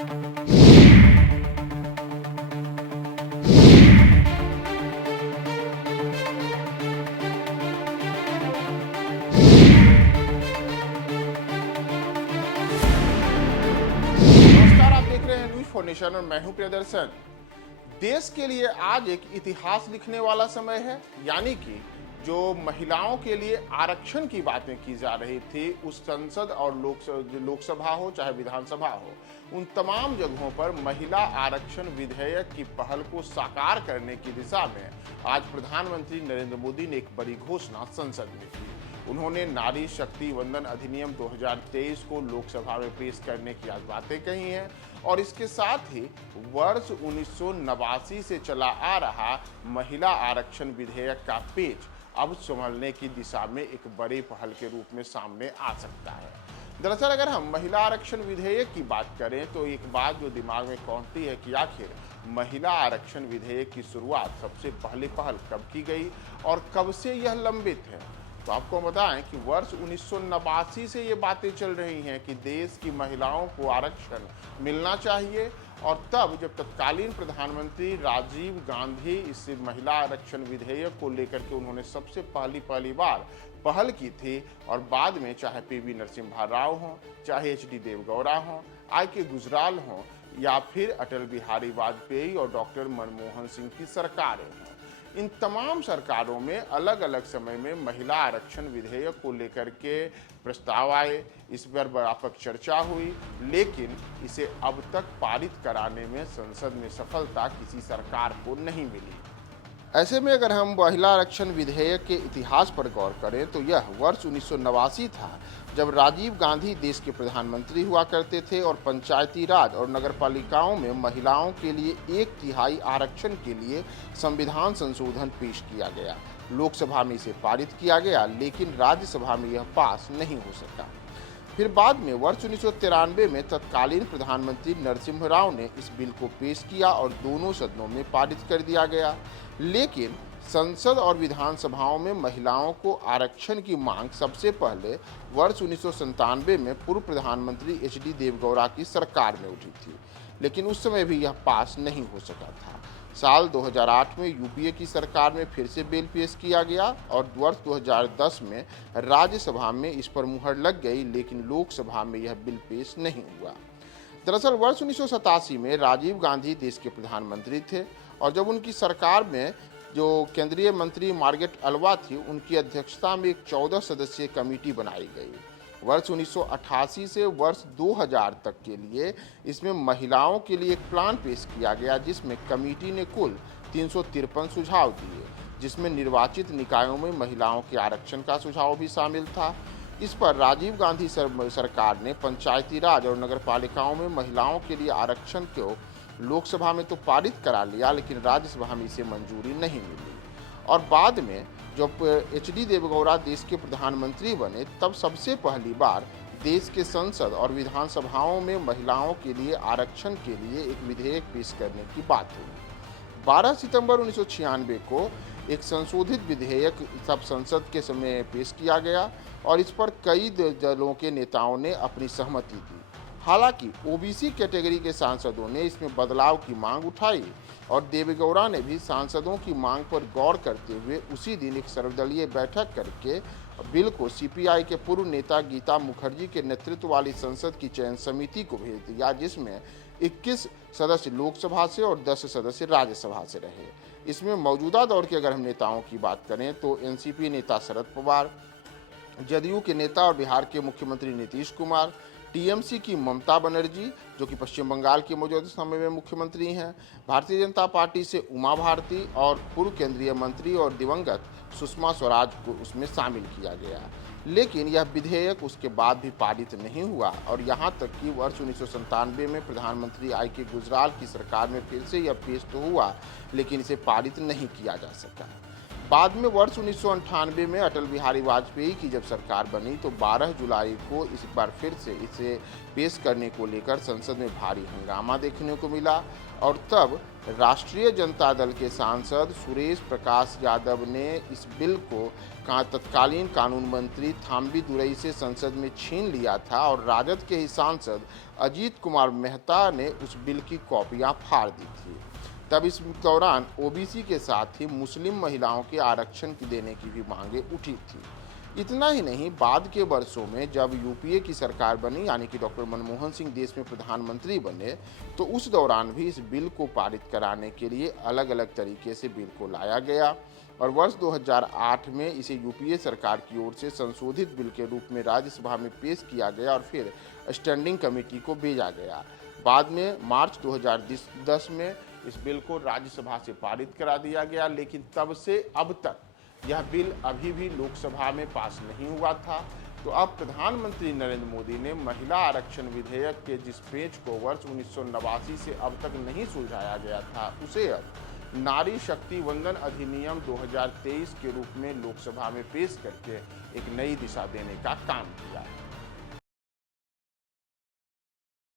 नमस्कार, आप देख रहे हैं न्यूज फॉर नेशन और मैं हूं प्रियदर्शन। देश के लिए आज एक इतिहास लिखने वाला समय है, यानी कि जो महिलाओं के लिए आरक्षण की बातें की जा रही थी, उस संसद और लोकसभा हो चाहे विधानसभा हो, उन तमाम जगहों पर महिला आरक्षण विधेयक की पहल को साकार करने की दिशा में आज प्रधानमंत्री नरेंद्र मोदी ने एक बड़ी घोषणा संसद में की। उन्होंने नारी शक्ति वंदन अधिनियम 2023 को लोकसभा में पेश करने की आज बातें कही हैं और इसके साथ ही वर्ष 1989 से चला आ रहा महिला आरक्षण विधेयक का पेच अब संभलने की दिशा में एक बड़ी पहल के रूप में सामने आ सकता है। दरअसल अगर हम महिला आरक्षण विधेयक की बात करें तो एक बात जो दिमाग में कौंधती है कि आखिर महिला आरक्षण विधेयक की शुरुआत सबसे पहली पहल कब की गई और कब से यह लंबित है। तो आपको बताएं कि वर्ष 1989 से ये बातें चल रही हैं कि देश की महिलाओं को आरक्षण मिलना चाहिए और तब जब तत्कालीन प्रधानमंत्री राजीव गांधी इस महिला आरक्षण विधेयक को लेकर के उन्होंने सबसे पहली बार पहल की थी और बाद में चाहे पीवी नरसिम्हा राव हों, चाहे एचडी देवगौड़ा हों, आईके गुजराल हों या फिर अटल बिहारी वाजपेयी और डॉक्टर मनमोहन सिंह की सरकारें हों, इन तमाम सरकारों में अलग अलग समय में महिला आरक्षण विधेयक को लेकर के प्रस्ताव आए, इस पर व्यापक चर्चा हुई, लेकिन इसे अब तक पारित कराने में संसद में सफलता किसी सरकार को नहीं मिली। ऐसे में अगर हम महिला आरक्षण विधेयक के इतिहास पर गौर करें तो यह वर्ष 1989 था, जब राजीव गांधी देश के प्रधानमंत्री हुआ करते थे और पंचायती राज और नगरपालिकाओं में महिलाओं के लिए 1/3 आरक्षण के लिए संविधान संशोधन पेश किया गया। लोकसभा में इसे पारित किया गया, लेकिन राज्यसभा में यह पास नहीं हो सका। फिर बाद में वर्ष 1993 में तत्कालीन प्रधानमंत्री नरसिम्हा राव ने इस बिल को पेश किया और दोनों सदनों में पारित कर दिया गया, लेकिन संसद और विधानसभाओं में महिलाओं को आरक्षण की मांग सबसे पहले वर्ष 1997 में पूर्व प्रधानमंत्री एचडी देवगौड़ा की सरकार में उठी थी, लेकिन उस समय भी यह पास नहीं हो सका था। साल 2008 में यूपीए की सरकार में फिर से बिल पेश किया गया और वर्ष 2010 में राज्यसभा में इस पर मुहर लग गई, लेकिन लोकसभा में यह बिल पेश नहीं हुआ। दरअसल वर्ष 1987 में राजीव गांधी देश के प्रधानमंत्री थे और जब उनकी सरकार में जो केंद्रीय मंत्री मार्गरेट अल्वा थी, उनकी अध्यक्षता में एक 14 सदस्यीय कमेटी बनाई गई। वर्ष 1988 से वर्ष 2000 तक के लिए इसमें महिलाओं के लिए एक प्लान पेश किया गया, जिसमें कमेटी ने कुल 353 सुझाव दिए, जिसमें निर्वाचित निकायों में महिलाओं के आरक्षण का सुझाव भी शामिल था। इस पर राजीव गांधी सरकार ने पंचायती राज और नगरपालिकाओं में महिलाओं के लिए आरक्षण को लोकसभा में तो पारित करा लिया, लेकिन राज्यसभा में इसे मंजूरी नहीं मिली। और बाद में जब एचडी देवगौड़ा देश के प्रधानमंत्री बने, तब सबसे पहली बार देश के संसद और विधानसभाओं में महिलाओं के लिए आरक्षण के लिए एक विधेयक पेश करने की बात हुई। 12 सितंबर 1996 को एक संशोधित विधेयक तब संसद के समय पेश किया गया और इस पर कई दलों के नेताओं ने अपनी सहमति दी। हालांकि ओबीसी कैटेगरी के सांसदों ने इसमें बदलाव की मांग उठाई और देवेगौड़ा ने भी सांसदों की मांग पर गौर करते हुए उसी दिन एक सर्वदलीय बैठक करके बिल को सीपीआई के पूर्व नेता गीता मुखर्जी के नेतृत्व वाली संसद की चयन समिति को भेज दिया, जिसमें 21 सदस्य लोकसभा से और 10 सदस्य राज्यसभा से रहे। इसमें मौजूदा दौर के अगर हम नेताओं की बात करें तो एनसीपी नेता शरद पवार, जदयू के नेता और बिहार के मुख्यमंत्री नीतीश कुमार, टीएमसी की ममता बनर्जी जो कि पश्चिम बंगाल के मौजूदा समय में मुख्यमंत्री हैं, भारतीय जनता पार्टी से उमा भारती और पूर्व केंद्रीय मंत्री और दिवंगत सुषमा स्वराज को उसमें शामिल किया गया। लेकिन यह विधेयक उसके बाद भी पारित नहीं हुआ और यहाँ तक कि वर्ष 1997 में प्रधानमंत्री आईके गुजराल की सरकार में फिर से यह पेश तो हुआ, लेकिन इसे पारित नहीं किया जा सका। बाद में वर्ष 1998 में अटल बिहारी वाजपेयी की जब सरकार बनी तो 12 जुलाई को इस बार फिर से इसे पेश करने को लेकर संसद में भारी हंगामा देखने को मिला और तब राष्ट्रीय जनता दल के सांसद सुरेश प्रकाश यादव ने इस बिल को तत्कालीन कानून मंत्री थाम्बी दुरई से संसद में छीन लिया था और राजद के ही सांसद अजीत कुमार मेहता ने उस बिल की कॉपियां फाड़ दी थी। तब इस दौरान ओबीसी के साथ ही मुस्लिम महिलाओं के आरक्षण की देने की भी मांगे उठी थी। इतना ही नहीं, बाद के वर्षों में जब यूपीए की सरकार बनी यानी कि डॉक्टर मनमोहन सिंह देश में प्रधानमंत्री बने तो उस दौरान भी इस बिल को पारित कराने के लिए अलग अलग तरीके से बिल को लाया गया और वर्ष 2008 में इसे यूपीए सरकार की ओर से संशोधित बिल के रूप में राज्यसभा में पेश किया गया और फिर स्टैंडिंग कमेटी को भेजा गया। बाद में मार्च 2010 में इस बिल को राज्यसभा से पारित करा दिया गया, लेकिन तब से अब तक यह बिल अभी भी लोकसभा में पास नहीं हुआ था। तो अब प्रधानमंत्री नरेंद्र मोदी ने महिला आरक्षण विधेयक के जिस पेच को वर्ष 1989 से अब तक नहीं सुलझाया गया था उसे अब नारी शक्ति वंदन अधिनियम 2023 के रूप में लोकसभा में पेश करके एक नई दिशा देने का काम किया है।